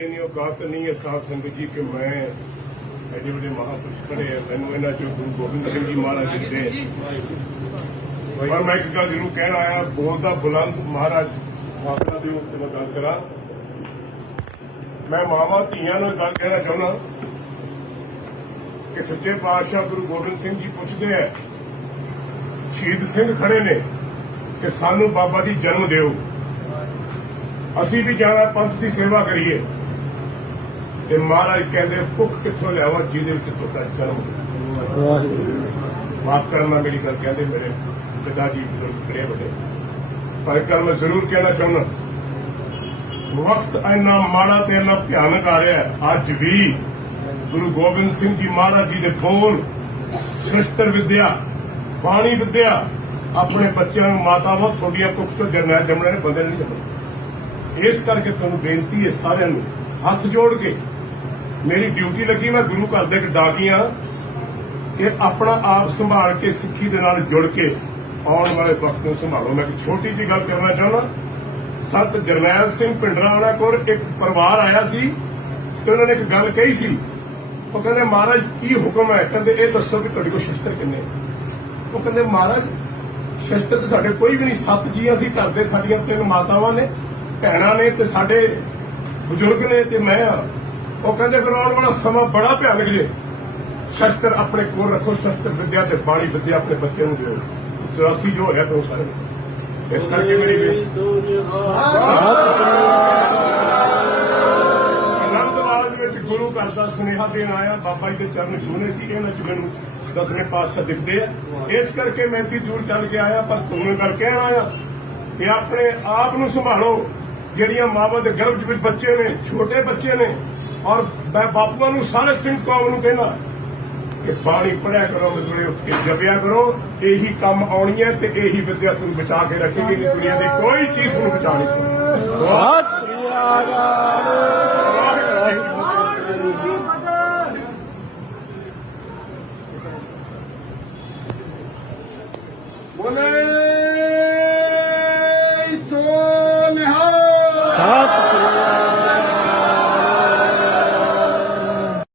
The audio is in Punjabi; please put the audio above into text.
ਇੰਨੀ ਔਕਾਤ ਨਹੀਂ ਹੈ, ਸਾਧ ਸੰਗਤ ਜੀ, ਕਿ ਮੈਂ ਐਡੇ ਵੱਡੇ ਮਹਾਂਪੁਰਸ਼ ਖੜੇ ਆ, ਮੈਨੂੰ ਇਹਨਾਂ ਚੋਂ ਗੁਰੂ ਗੋਬਿੰਦ ਸਿੰਘ ਜੀ ਮਹਾਰਾਜ ਦਿੱਤੇ ਪਰ ਮੈਂ ਇੱਕ ਗੱਲ ਜ਼ਰੂਰ ਕਹਿਣ ਆਇਆ, ਬੋਲਦਾ ਬੁਲੰਦ ਮਹਾਰਾਜ ਆਪਣਾ ਦੇ ਉੱਤੇ ਮੈਂ ਗੱਲ ਕਰਾਂ। ਮੈਂ ਮਾਵਾ ਧੀਆਂ ਨੂੰ ਗੱਲ ਕਹਿਣਾ ਚਾਹੁੰਦਾ ਕਿ ਸੱਚੇ ਪਾਤਸ਼ਾਹ ਗੁਰੂ ਗੋਬਿੰਦ ਸਿੰਘ ਜੀ ਪੁੱਛਦੇ ਆ, ਸ਼ਹੀਦ ਸਿੰਘ ਖੜੇ ਨੇ, ਕਿ ਸਾਨੂੰ ਬਾਬਾ ਜੀ ਜਨਮ ਦਿਓ। ਅਸੀਂ ਵੀ ਜਾਣਾ, ਪੰਥ ਦੀ ਸੇਵਾ ਕਰੀਏ। ਤੇ ਮਹਾਰਾਜ ਕਹਿੰਦੇ ਭੁੱਖ ਕਿੱਥੋਂ ਲਿਆਵਾਂ ਜਿਹਦੇ ਵਿੱਚ ਤੁਹਾਡਾ ਜਨਮ ਮਾਫ ਕਰਨਾ ਮੇਰੀ ਗੱਲ ਕਹਿੰਦੇ ਮੇਰੇ ਪਿਤਾ ਜੀ ਬੜੇ ਵੱਡੇ। ਪਰ ਗੱਲ ਮੈਂ ਜ਼ਰੂਰ ਕਹਿਣਾ ਚਾਹੁੰਦਾ ਵਕਤ ਇੰਨਾ ਮਾੜਾ ਤੇ ਇੰਨਾ ਭਿਆਨਕ ਆ ਰਿਹਾ ਹੈ। ਅੱਜ ਵੀ ਗੁਰੂ ਗੋਬਿੰਦ ਸਿੰਘ ਜੀ ਮਹਾਰਾਜ ਜੀ ਦੇ ਬੋਲ ਸ਼ਸਤਰ ਵਿਦਿਆ ਬਾਣੀ ਵਿਦਿਆ ਆਪਣੇ ਬੱਚਿਆਂ ਨੂੰ ਮਾਤਾਵਾਂ ਤੁਹਾਡੀਆਂ ਕੁੱਖ ਤੋਂ ਜਰਨੈਲ ਜੰਮਣੇ ਨੇ ਬੰਦੇ ਨਹੀਂ ਜੰਮਣੇ। ਇਸ ਕਰਕੇ ਤੁਹਾਨੂੰ ਬੇਨਤੀ ਹੈ ਸਾਰਿਆਂ ਨੂੰ ਹੱਥ ਜੋੜ ਕੇ ਮੇਰੀ ਡਿਊਟੀ ਲੱਗੀ, ਮੈਂ ਗੁਰੂ ਘਰ ਦੇ ਇੱਕ ਡਾਕੀਆਂ ਕਿ ਆਪਣਾ ਆਪ ਸੰਭਾਲ ਕੇ, ਸਿੱਖੀ ਦੇ ਨਾਲ ਜੁੜ ਕੇ ਆਉਣ ਵਾਲੇ ਵਕਤ ਨੂੰ ਸੰਭਾਲੋ। ਮੈਂ ਇੱਕ ਛੋਟੀ ਜਿਹੀ ਗੱਲ ਕਰਨਾ ਚਾਹੁੰਦਾ। ਸੰਤ ਜਰਨੈਲ ਸਿੰਘ ਪਿੰਡਰਾ ਵਾਲਾ ਕੋਲ ਇੱਕ ਪਰਿਵਾਰ ਆਇਆ ਸੀ। ਤੇ ਉਹਨਾਂ ਨੇ ਇੱਕ ਗੱਲ ਕਹੀ ਸੀ। ਉਹ ਕਹਿੰਦੇ, ਮਹਾਰਾਜ, ਕੀ ਹੁਕਮ ਹੈ? ਕਹਿੰਦੇ, ਇਹ ਦੱਸੋ ਕਿ ਤੁਹਾਡੇ ਕੋਲ ਸ਼ਸਤਰ ਕਿੰਨੇ ਉਹ ਕਹਿੰਦੇ, ਮਹਾਰਾਜ, ਸ਼ਸਤਰ ਤਾਂ ਸਾਡੇ ਕੋਈ ਵੀ ਨਹੀਂ। ਸੱਤ ਜੀ ਅਸੀਂ ਘਰ ਦੇ, ਸਾਡੀਆਂ ਤਿੰਨ ਮਾਤਾਵਾਂ ਨੇ, ਭੈਣਾਂ ਨੇ ਤੇ ਸਾਡੇ ਬਜ਼ੁਰਗ ਨੇ ਤੇ ਮੈਂ ਆ। ਉਹ ਕਹਿੰਦੇ ਫਿਰ ਆਉਣ ਵਾਲਾ ਸਮਾਂ ਬੜਾ ਭਿਆਨਕ ਜੇ। ਸ਼ਸਤਰ ਆਪਣੇ ਕੋਲ ਰੱਖੋ, ਸ਼ਸਤਰ ਵਿਦਿਆ ਤੇ ਬਾਣੀ ਵਿਦਿਆ ਆਪਣੇ ਬੱਚਿਆਂ ਨੂੰ ਦਿਓ। 84 ਜੋ ਹੋਇਆ ਤੋਂ ਸਾਰੇ ਇਸ ਕਰਕੇ ਮੇਰੀ ਬੇਨਤੀ ਵਿੱਚ ਗੁਰੂ ਘਰ ਦਾ ਸੁਨੇਹਾ ਦੇਣ ਆਇਆ। ਬਾਬਾ ਜੀ ਦੇ ਚਰਨ ਛੂਹਣੇ ਸੀ, ਇਹਨਾਂ ਚ ਮੈਨੂੰ ਦਸਵੇਂ ਪਾਤਸ਼ਾਹ ਦਿਖਦੇ ਆ। ਇਸ ਕਰਕੇ ਮੈਂ ਇੰਨੀ ਦੂਰ ਚੱਲ ਕੇ ਆਇਆ, ਪਰ ਤੁਹਾਨੂੰ ਗੱਲ ਕਹਿਣ ਆਇਆ। ਕਿ ਆਪਣੇ ਆਪ ਨੂੰ ਸੰਭਾਲੋ। ਜਿਹੜੀਆਂ ਮਾਵਾਂ ਦੇ ਗਰਭ ਵਿੱਚ ਬੱਚੇ ਨੇ, ਛੋਟੇ ਬੱਚੇ ਨੇ ਔਰ ਮੈਂ ਬਾਪੂਆਂ ਨੂੰ ਸਾਰੇ ਸਿੰਘ ਕੌਮ ਨੂੰ ਕਹਿੰਦਾ ਕਿ ਬਾਣੀ ਪੜਿਆ ਕਰੋ ਗੁਰੂ ਕਿ ਜਪਿਆ ਕਰੋ। ਇਹੀ ਕੰਮ ਆਉਣੀ ਹੈ ਤੇ ਇਹੀ ਵਿਦਿਆ ਤੁਹਾਨੂੰ ਬਚਾ ਕੇ ਰੱਖੇਗੀ ਦੁਨੀਆ ਦੀ ਕੋਈ ਚੀਜ਼ ਨੂੰ ਬਚਾ ਨਹੀਂ ਸਕਦੀ। ਸਤਿ ਸ੍ਰੀ ਅਕਾਲ ਬੋਲੇ ਸੋ ਨਿਹਾਲ। ਸਤਿ